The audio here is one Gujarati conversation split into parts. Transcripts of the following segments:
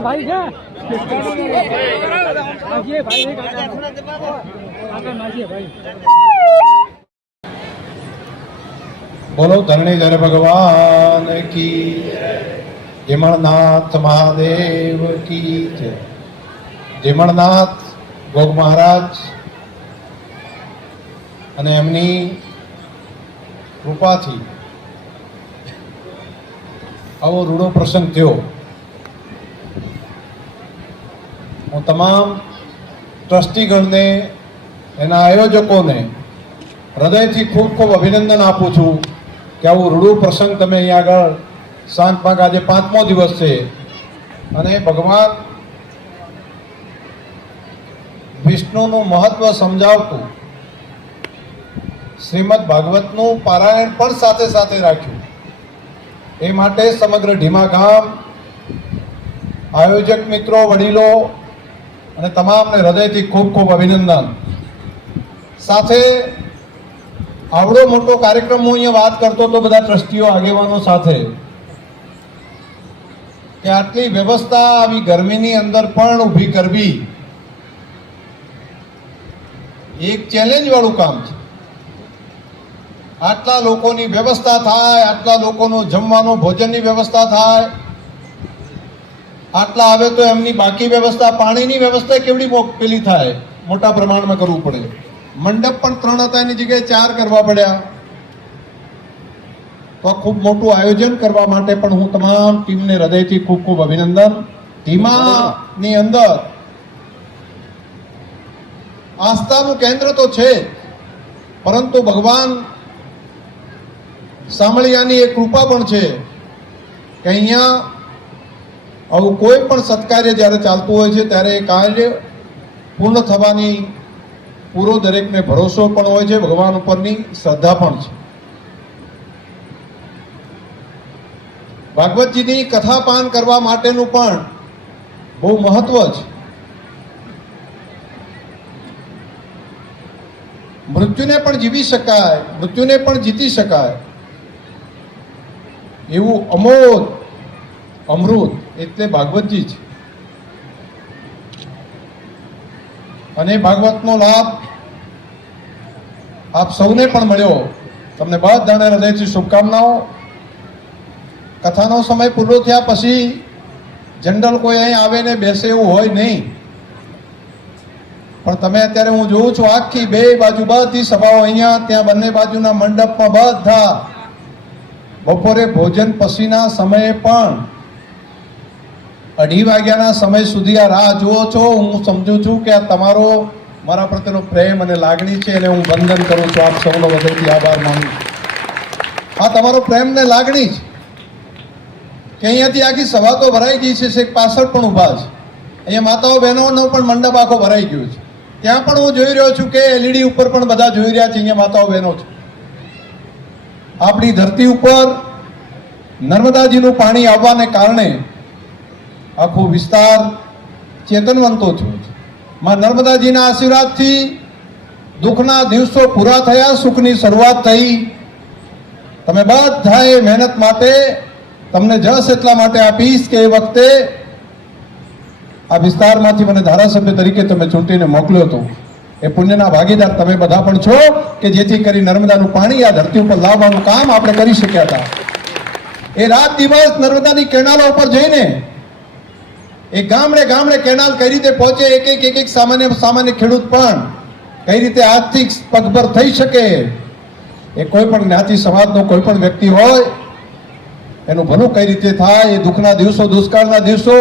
ભાઈ છે છે બોલો ધરણીધર ભગવાન કી જમણનાથ મહાદેવ કી જય. જમણનાથ ભોગ મહારાજ અને એમની કૃપાથી આવો રૂડો પ્રસંગ થયો. હું તમામ ટ્રસ્ટીગણને, એના આયોજકોને હૃદયથી ખૂબ ખૂબ અભિનંદન આપું છું કે આવું રૂડું પ્રસંગ તમે અહીંયા આગળ સાંજ પાંચ આજે પાંચમો દિવસ છે અને ભગવાન વિષ્ણુનું મહત્વ સમજાવતું શ્રીમદ ભાગવતનું પારાયણ પણ સાથે સાથે રાખ્યું. એ માટે સમગ્ર ઢીમા ગામ આયોજક મિત્રો, વડીલો અને તમામને હૃદયથી ખૂબ ખૂબ અભિનંદન. સાથે આવડો મોટો કાર્યક્રમ હું અહીંયા વાત કરતો હતો બધા ટ્રસ્ટીઓ, આગેવાનો સાથે કે આટલી વ્યવસ્થા, આવી ગરમીની અંદર પણ ઊભી કરવી, એક ચેલેન્જ વાળું કામ છે. આટલા લોકોની વ્યવસ્થા થાય, આટલા લોકોનું જમવાનું, ભોજનની વ્યવસ્થા થાય. આટલા આવે તો એમની બાકી વ્યવસ્થા, પાણીની વ્યવસ્થા કેવડી પેલી થાય? મોટા પ્રમાણમાં કરવું પડે. મંડપ પણ ત્રણ હતા, એની જગ્યાએ ચાર કરવા પડ્યા. તો ખૂબ મોટું આયોજન કરવા માટે પણ હું તમામ ટીમને હૃદયથી ખૂબ ખૂબ અભિનંદન. ધીમાની અંદર આસ્થાનું કેન્દ્ર તો છે. પરંતુ ભગવાન સામળિયાની એક કૃપા પણ છે કે અહીંયા આવું કોઈ પણ સત્કાર્ય જ્યારે ચાલતું હોય છે, ત્યારે એ કાર્ય પૂર્ણ થવાની પૂરો દરેકને ભરોસો પણ હોય છે, ભગવાન ઉપરની શ્રદ્ધા પણ છે. ભાગવતજીની કથા પાન કરવા માટેનું પણ બહુ મહત્વ છે. મૃત્યુને પણ જીવી શકાય, મૃત્યુને પણ જીતી શકાય. એવું અમોદ, અમૃત એટલે ભાગવતજી જ. અને ભાગવતનો લાભ આપ સૌને પણ મળ્યો. તમને બધાને હૃદયથી શુભકામનાઓ. કથાનો સમય પૂરો થયા પછી જનરલ કોઈ અહીં આવે ને બેસે એવું હોય નહીં. પણ તમે અત્યારે હું જોઉં છું, આખી બે બાજુ બધી સભાઓ અહીંયા, ત્યાં બંને બાજુના મંડપમાં બધા બપોરે ભોજન પછીના સમયે પણ અઢી વાગ્યાના સમય સુધી આ રાહ જુઓ છો. હું સમજુ છું કે આ તમારો, મારા પ્રત્યેનો પ્રેમ અને લાગણી છે અને હું વંદન કરું છું. આપ સૌનો હૃદયથી આભાર માનું આ તમારો પ્રેમ ને લાગણી જ. કે અહીંયાથી આખી સભા તો ભરાઈ ગઈ છે શેખ પાછળ પણ ઊભા છે. અહીંયા માતાઓ બહેનોનો પણ મંડપ આખો ભરાઈ ગયો છે. ત્યાં પણ હું જોઈ રહ્યો છું કે એલઈડી ઉપર પણ બધા જોઈ રહ્યા છે, અહીંયા માતાઓ બહેનો છે. આપણી ધરતી ઉપર નર્મદાજીનું પાણી આવવાને કારણે આખો વિસ્તાર ચેતનવંતો થયો છે. માં નર્મદાજીના આશીર્વાદથી દુઃખના દિવસો પૂરા થયા, સુખની શરૂઆત થઈ. તમે બધાએ મહેનત માટે તમને જસ એટલા માટે આપીશ કે એ વખતે આ વિસ્તારમાંથી મને ધારાસભ્ય તરીકે તમે ચૂંટીને મોકલ્યો હતો. એ પુણ્યના ભાગીદાર તમે બધા પણ છો કે જેથી કરી નર્મદાનું પાણી આ ધરતી ઉપર લાવવાનું કામ આપણે કરી શક્યા હતા. એ રાત દિવસ નર્મદાની કેનાલો ઉપર જઈને એ ગામડે ગામડે કેનાલ કઈ રીતે પહોંચે, એક એક એક એક સામાન્ય સામાન્ય ખેડૂત પણ કઈ રીતે આર્થિક પગભર થઈ શકે, એ કોઈ પણ જ્ઞાતિ સમાજનો કોઈ પણ વ્યક્તિ હોય, એનું ભલું કઈ રીતે થાય, એ દુઃખના દિવસો, દુષ્કાળના દિવસો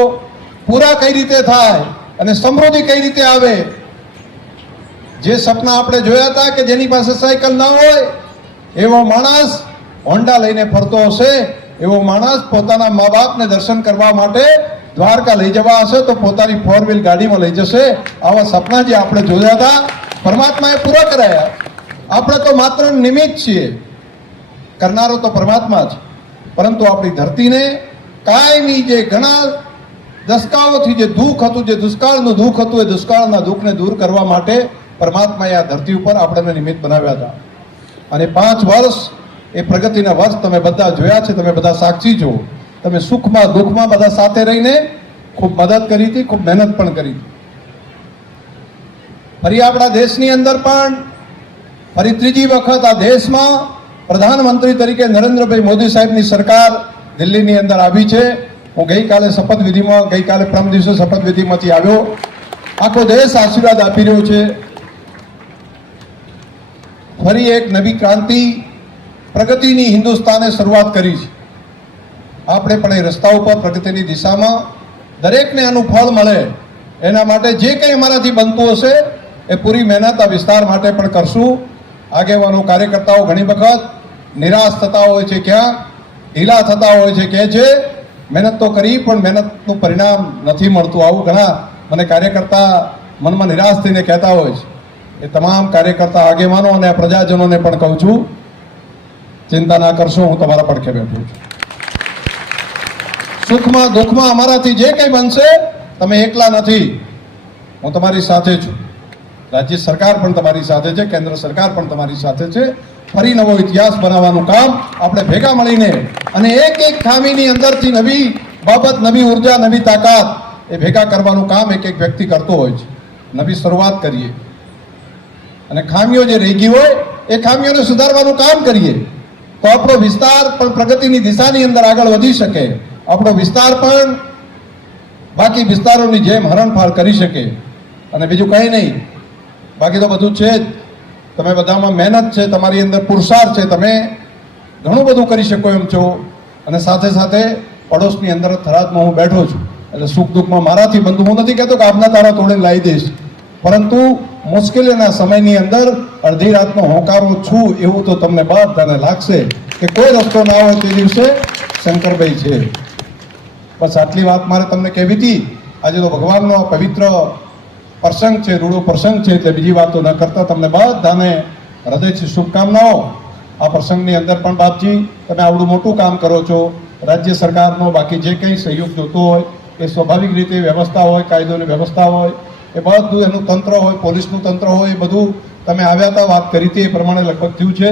પૂરા કઈ રીતે થાય, અને સમૃદ્ધિ કઈ રીતે આવે જે સપના આપણે જોયા હતા કે જેની પાસે સાયકલ ના હોય, એવો માણસ હોન્ડા લઈને ફરતો હશે, એવો માણસ પોતાના મા બાપને દર્શન કરવા માટે દ્વારકા લઈ જવા હશે, તો પોતાની ફોર વ્હીલ ગાડીમાં લઈ જશે. આવા સપના જે આપણે જોયા હતા, પરમાત્માએ પૂરા કરાયા. આપણે તો માત્ર નિમિત્ત છીએ. કરનારો તો પરમાત્મા જ. પરંતુ આપણી ધરતીને કાયમી જે ઘણા દસકાઓથી જે દુઃખ હતું, જે દુષ્કાળનું દુઃખ હતું, એ દુષ્કાળના દુઃખને દૂર કરવા માટે પરમાત્માએ આ ધરતી ઉપર આપણને નિમિત્ત બનાવ્યા હતા. અને પાંચ વર્ષ એ પ્રગતિના વર્ષ તમે બધા જોયા છે, તમે બધા સાક્ષી છો. તમે સુખમાં, દુઃખમાં બધા સાથે રહીને ખૂબ મદદ કરી હતી, ખૂબ મહેનત પણ કરી હતી. ફરી આપણા દેશની અંદર પણ, ફરી ત્રીજી વખત આ દેશમાં પ્રધાનમંત્રી તરીકે નરેન્દ્રભાઈ મોદી સાહેબની સરકાર દિલ્હીની અંદર આવી છે. હું ગઈકાલે શપથવિધિમાં, ગઈકાલે પ્રમ દિવસે શપથવિધિમાંથી આવ્યો. આખો દેશ આશીર્વાદ આપી રહ્યો છે. ફરી એક નવી ક્રાંતિ પ્રગતિની હિન્દુસ્તાને શરૂઆત કરી છે. આપણે પણ એ રસ્તા ઉપર પ્રગતિની દિશામાં દરેકને આનું ફળ મળે એના માટે જે કંઈ અમારાથી બનતું હશે એ પૂરી મહેનત આ વિસ્તાર માટે પણ કરશું. આગેવાનો, કાર્યકર્તાઓ ઘણી વખત નિરાશ થતા હોય છે ક્યાં? ઢીલા થતા હોય છે, કહે છે, મહેનત તો કરી, પણ મહેનતનું પરિણામ નથી મળતું. આવું ઘણા મને કાર્યકર્તા મનમાં નિરાશ થઈને કહેતા હોય છે. એ તમામ કાર્યકર્તા આગેવાનો અને પ્રજાજનોને પણ કહું છું, ચિંતા ના કરશો, હું તમારા પડખે બેઠું છું. સુખમાં દુઃખમાં અમારાથી જે કંઈ બનશે, તમે એકલા નથી. હું તમારી સાથે છું. રાજ્ય સરકાર પણ તમારી સાથે છે, કેન્દ્ર સરકાર પણ તમારી સાથે છે. ફરી નવો ઇતિહાસ બનાવવાનું કામ આપણે ભેગા મળીને અને એક એક ખામીની અંદરથી નવી બાબત, નવી ઊર્જા, નવી તાકાત એ ભેગા કરવાનું કામ એક એક વ્યક્તિ કરતો હોય છે. નવી શરૂઆત કરીએ. અને ખામીઓ જે રહી ગઈ હોય, એ ખામીઓને સુધારવાનું કામ કરીએ. તો આપણો વિસ્તાર પણ પ્રગતિની દિશાની અંદર આગળ વધી શકે. આપણો વિસ્તાર પણ બાકી વિસ્તારોની જેમ હરણફાળ કરી શકે. અને બીજું કંઈ નહીં. બાકી તો બધું છે જ. તમે બધામાં મહેનત છે, તમારી અંદર પુરુષાર્થ છે. તમે ઘણું બધું કરી શકો એમ છો. અને સાથે સાથે પડોશની અંદર થરાદમાં હું બેઠો છું. એટલે સુખ દુઃખમાં મારાથી બંધુ હું નથી કહેતો કે આપના તારા તોડીને લાવી દઈશ. પરંતુ મુશ્કેલીના સમયની અંદર અડધી રાતનો હોંકારો છું એવું તો તમને બધાને લાગશે કે કોઈ રસ્તો ના હોય તે દિવસે શંકરભાઈ છે. બસ આટલી વાત મારે તમને કહેવી હતી. આજે તો ભગવાનનો પવિત્ર પ્રસંગ છે, રૂડો પ્રસંગ છે એટલે બીજી વાતો ન કરતા તમને બધાને હૃદયથી શુભકામનાઓ. આ પ્રસંગની અંદર પણ બાપજી, તમે આવડું મોટું કામ કરો છો. રાજ્ય સરકારનો બાકી જે કંઈ સહયોગ જોતો હોય એ સ્વાભાવિક રીતે વ્યવસ્થા હોય કાયદોની વ્યવસ્થા હોય. એ બધું એનું તંત્ર હોય, પોલીસનું તંત્ર હોય, એ બધું તમે આવ્યા હતા, વાત કરી હતી, એ પ્રમાણે લગભગ થયું છે.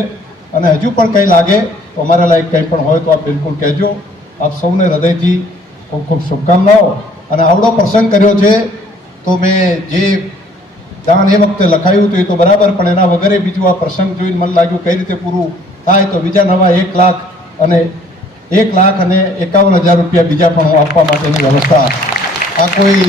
અને હજુ પણ કંઈ લાગે તો અમારા લાયક કંઈ પણ હોય તો આપ બિલકુલ કહેજો. આપ સૌને હૃદયથી ખૂબ ખૂબ શુભકામનાઓ. અને આવડો પ્રસંગ કર્યો છે, તો મેં જે દાન એ વખતે લખાયું હતું એ તો બરાબર, પણ એના વગરે બીજું આ પ્રસંગ જોઈને મને લાગ્યું કઈ રીતે પૂરું થાય તો બીજા નવા એક લાખ અને એક લાખ અને એકાવન હજાર રૂપિયા બીજા પણ હું આપવા માટેની વ્યવસ્થા આ કોઈ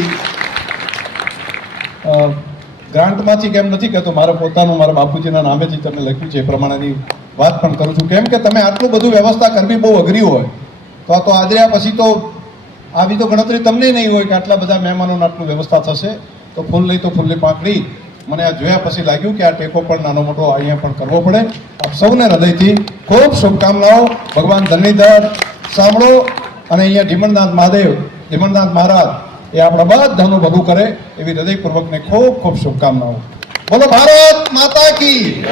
ગ્રાન્ટમાંથી કેમ નથી કહેતો? મારા પોતાનું, મારા બાપુજીના નામેથી તમને લખ્યું છે, એ પ્રમાણેની વાત પણ કરું છું. કેમ કે તમે આટલું બધું વ્યવસ્થા કરવી બહુ અઘરી હોય. તો આ તો આદર્યા પછી તો આવી તો ગણતરી તમને નહીં હોય કે આટલા બધા મહેમાનોને આટલું વ્યવસ્થા થશે. તો ફૂલ નહીં તો ફૂલની પાંખડી. મને આ જોયા પછી લાગ્યું કે આ ટેકો પણ નાનો મોટો અહીંયા પણ કરવો પડે. આપ સૌને હૃદયથી ખૂબ શુભકામનાઓ. ભગવાન ધનીધર, સાંભળો. અને અહીંયા ધીમણનાથ મહાદેવ ધીમણનાથ મહારાજ એ આપણા બધાનું ભલું કરે એવી હૃદયપૂર્વકને ખૂબ ખૂબ શુભકામનાઓ. બોલો ભારત માતા કી